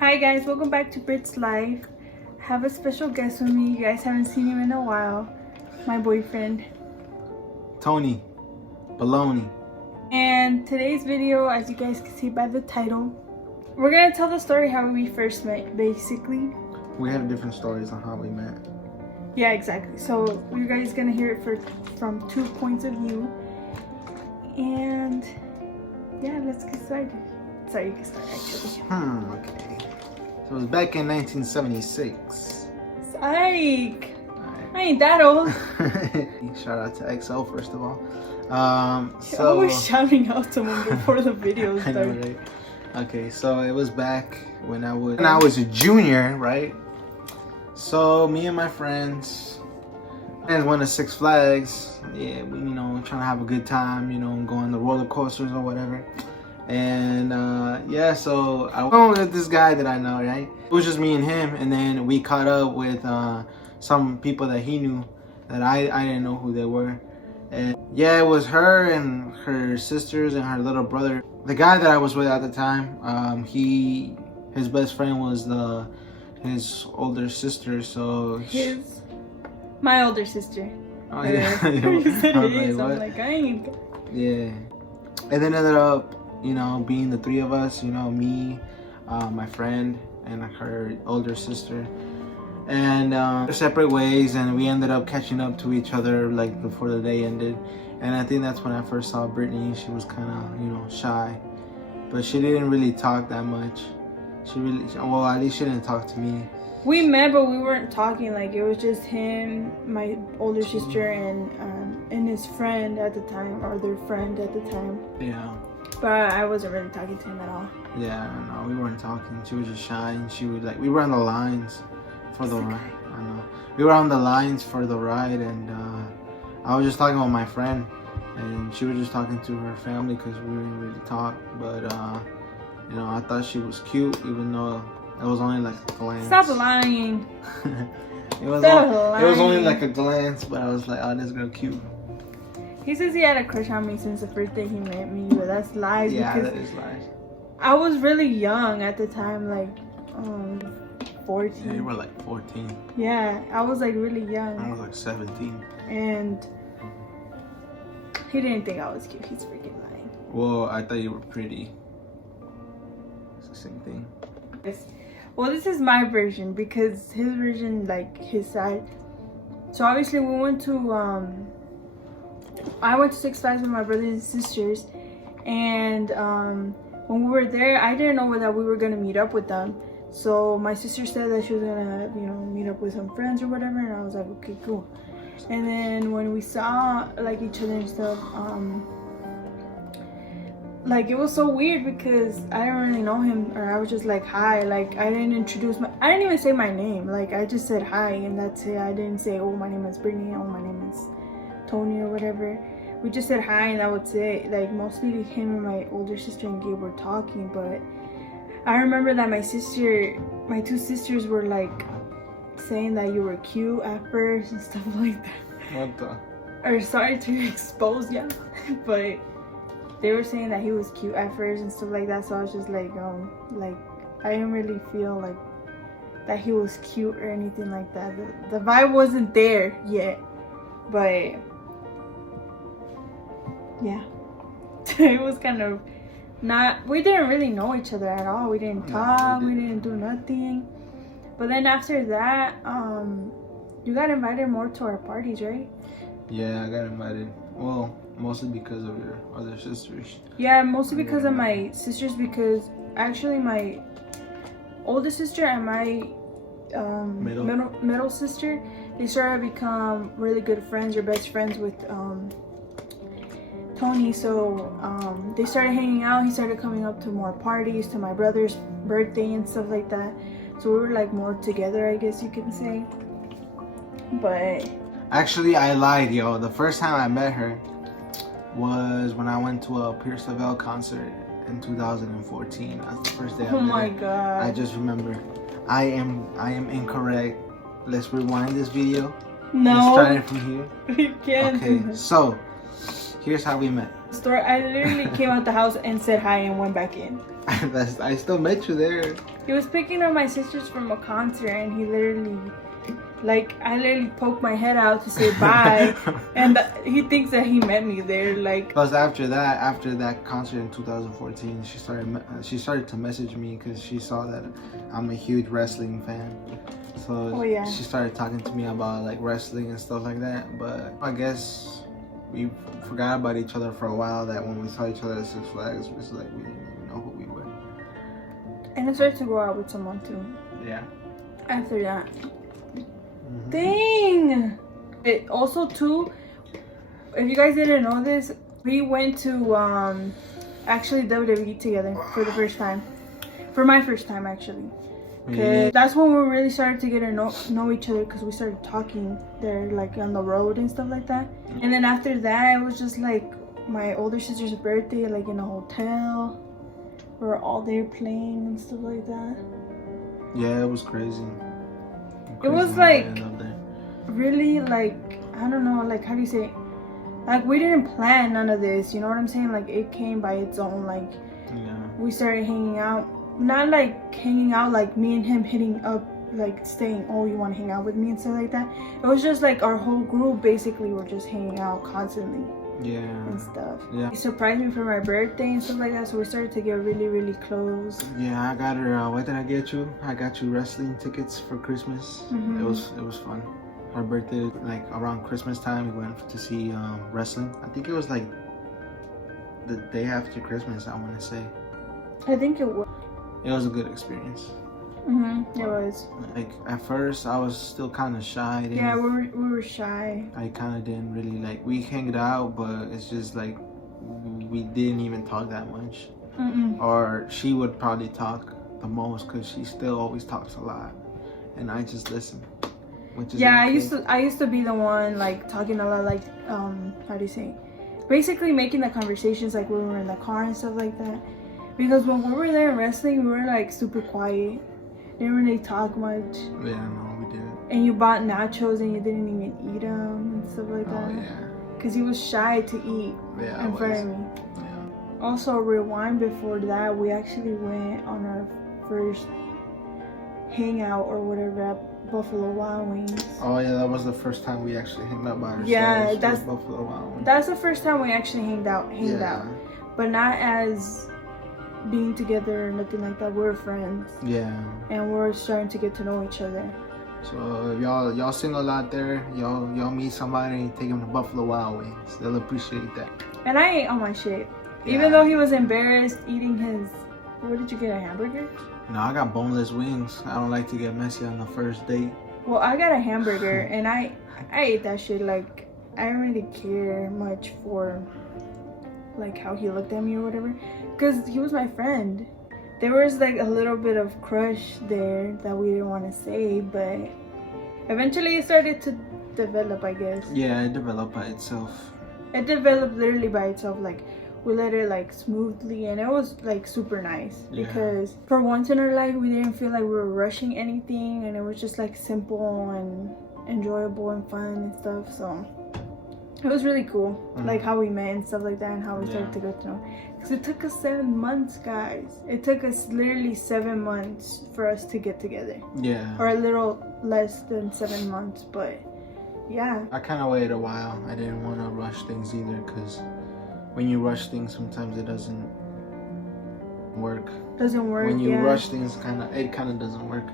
Hi guys, welcome back to BRITT'S Life. I have a special guest with me. You guys haven't seen him in a while. My boyfriend. Tony. Baloney. And today's video, as you guys can see by the title, we're gonna tell the story how we first met, basically. We have different stories on how we met. Yeah, exactly. So you guys gonna hear it from 2 points of view. And yeah, let's get started. Sorry, you can start actually. Okay. So it was back in 1976. Psych! I ain't that old. Shout out to XL first of all. So always shouting out to him before the video started. I know, right? Okay, so it was back when I was a junior, right? So me and my friends went to Six Flags. Yeah, we trying to have a good time, go on the roller coasters or whatever. And yeah, so I went with this guy that I know, right? It was just me and him, and then we caught up with some people that he knew that I didn't know who they were. And yeah, it was her and her sisters and her little brother. The guy that I was with at the time, his best friend was his older sister, so my older sister. Oh yeah. You said his. I'm like, I ain't. Yeah. And then ended up, being the three of us, me, my friend, and her older sister. And separate ways, and we ended up catching up to each other like before the day ended. And I think that's when I first saw Brittany. She was kind of, shy, but she didn't really talk that much. Well, at least she didn't talk to me. We met, but we weren't talking. Like, it was just him, my older sister, and his friend at the time, or their friend at the time. Yeah. But I wasn't really talking to him at all. Yeah, no, we weren't talking. She was just shy, and she would we were on the lines for the ride. I know. We were on the lines for the ride, and I was just talking with my friend, and she was just talking to her family because we didn't really talk. But I thought she was cute, even though it was only like a glance. Stop lying. It was only like a glance, but I was like, oh, this girl cute. He says he had a crush on me since the first day he met me, but that's lies. Yeah, because that is lies. I was really young at the time, like 14. Yeah, you were like 14. Yeah, I was like really young. I was like 17. And he didn't think I was cute. He's freaking lying. Well, I thought you were pretty. It's the same thing. Yes. Well, this is my version because his version, like his side. So obviously we went to I went to Six Flags with my brothers and sisters, and when we were there, I didn't know that we were gonna meet up with them. So my sister said that she was gonna, meet up with some friends or whatever, and I was like, okay, cool. And then when we saw like each other and stuff, like it was so weird because I didn't really know him, or I was just like hi, like I didn't even say my name, like I just said hi and that's it. I didn't say, oh, my name is Brittany, oh, my name is Tony or whatever. We just said hi and that was it. Like mostly him and my older sister and Gabe were talking, but I remember that my two sisters were like saying that you were cute at first and stuff like that. What the? Or sorry to expose ya, but they were saying that he was cute at first and stuff like that. So I was just like I didn't really feel like that he was cute or anything like that. The vibe wasn't there yet, but yeah, it was kind of not. We didn't really know each other at all. We didn't talk. We didn't do nothing. But then after that, you got invited more to our parties, right? Yeah, I got invited. Well, mostly because of your other sisters. Yeah, mostly because of my sisters, because actually my oldest sister and my middle sister, they started to become really good friends or best friends with Tony. So they started hanging out. He started coming up to more parties, to my brother's birthday and stuff like that. So we were like more together, I guess you can say. But actually, I lied, yo. The first time I met her was when I went to a Pierce Lavelle concert in 2014. That's the first day I met her. Oh my god. I just remember. I am incorrect. Let's rewind this video. No. Let's try it from here. You can't. Okay, so Here's how we met. Story. I literally came out the house and said hi and went back in. I still met you there. He was picking up my sisters from a concert, and he literally, like, I literally poked my head out to say bye, and he thinks that he met me there. Like, because after that concert in 2014, she started to message me because she saw that I'm a huge wrestling fan. So she started talking to me about like wrestling and stuff like that. But I guess we forgot about each other for a while. That when we saw each other at Six Flags, it was like we didn't even know who we were. And I started to go out with someone too. Yeah. After that. Dang! It also too, if you guys didn't know this, we went to actually WWE together for the first time. For my first time actually. Cause that's when we really started to get to know each other, because we started talking there like on the road and stuff like that. And then after that it was just like my older sister's birthday, like in a hotel. We were all there playing and stuff like that. Yeah, it was crazy. It was like really like, I don't know, like how do you say it? Like we didn't plan none of this, you know what I'm saying? Like it came by its own. Like we started hanging out, not like hanging out like me and him hitting up, like saying, oh, you want to hang out with me and stuff like that. It was just like our whole group basically were just hanging out constantly. Yeah. And stuff. Yeah. He surprised me for my birthday and stuff like that, so we started to get really, really close. Yeah, I got her. What did I get you? I got you wrestling tickets for Christmas. It was fun. Her birthday, like around Christmas time, we went to see wrestling. I think it was like the day after Christmas, I want to say. I think it was. It was a good experience. It was. Like at first, I was still kind of shy. Yeah, we were shy. I kind of didn't really like. We hanged out, but it's just like we didn't even talk that much. Or she would probably talk the most because she still always talks a lot, and I just listen. Which is okay. I used to be the one like talking a lot, like how do you say? Basically making the conversations like when we were in the car and stuff like that. Because when we were there wrestling, we were like super quiet. Didn't really talk much. Yeah, no, we didn't. And you bought nachos and you didn't even eat them and stuff like that. Oh, yeah. Because he was shy to eat in front of me. Yeah. Also, rewind before that, we actually went on our first hangout or whatever at Buffalo Wild Wings. Oh yeah, that was the first time we actually hanged out by ourselves. Yeah, that's Buffalo Wild Wings. That's the first time we actually hanged out. But not as being together or nothing like that. We're friends. Yeah. And we're starting to get to know each other. So y'all single out there, y'all meet somebody, take them to Buffalo Wild Wings. They'll appreciate that. And I ate all my shit. Yeah. Even though he was embarrassed eating his, what did you get, a hamburger? No, I got boneless wings. I don't like to get messy on the first date. Well, I got a hamburger and I ate that shit. Like, I didn't really care much for like how he looked at me or whatever, because he was my friend. There was like a little bit of crush there that we didn't want to say, but eventually it started to develop, I guess. Yeah, it developed by itself. It developed literally by itself. Like, we let it like smoothly, and it was like super nice. Yeah. Because for once in our life we didn't feel like we were rushing anything, and it was just like simple and enjoyable and fun and stuff. So it was really cool, like how we met and stuff like that, and how we started to get to know. Because it took us 7 months, guys. It took us literally 7 months for us to get together. Yeah. Or a little less than 7 months, but yeah. I kind of waited a while. I didn't want to rush things either, because when you rush things, sometimes it doesn't work. When you rush things, it kind of doesn't work.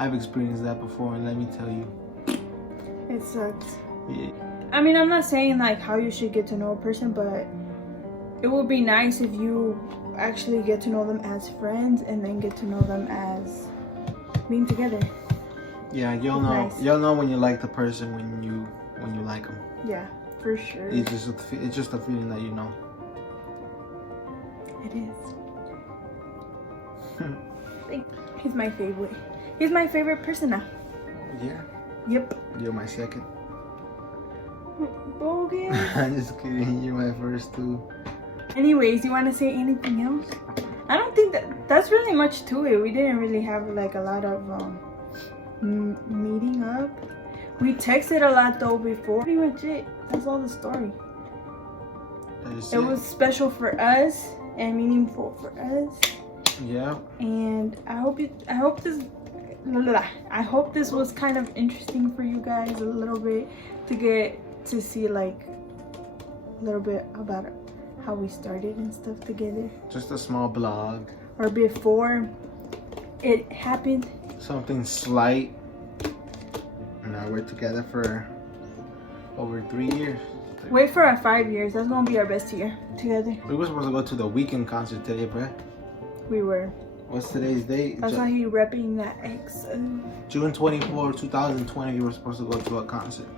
I've experienced that before, and let me tell you, it sucks. Yeah. I mean, I'm not saying like how you should get to know a person, but it would be nice if you actually get to know them as friends and then get to know them as being together. Yeah, you'll know when you like the person when you like them. Yeah, for sure. It's just a feeling that you know. It is. He's my favorite. He's my favorite person now. Yeah. Yep. You're my second. Bogus. I'm just kidding. You're my first too. Anyways, you want to say anything else? I don't think that's really much to it. We didn't really have like a lot of meeting up. We texted a lot though before. Pretty much it. That's all the story. It was special for us and meaningful for us. Yeah. And I hope this was kind of interesting for you guys a little bit, to get to see like a little bit about how we started and stuff together. Just a small blog. Or before it happened. Something slight. And now we're together for over 3 years. Wait for our 5 years. That's gonna be our best year together. We were supposed to go to the weekend concert today, bruh. We were. What's today's date? I saw you repping that ex. June 24, 2020, you were supposed to go to a concert.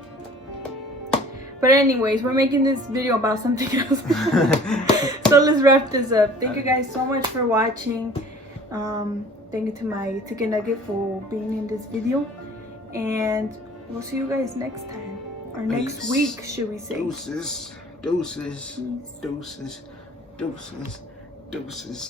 But anyways, we're making this video about something else. So let's wrap this up. Thank you guys so much for watching. Thank you to my Ticket Nugget for being in this video. And we'll see you guys next time. Or next week, should we say. Deuces, deuces, deuces, deuces, deuces.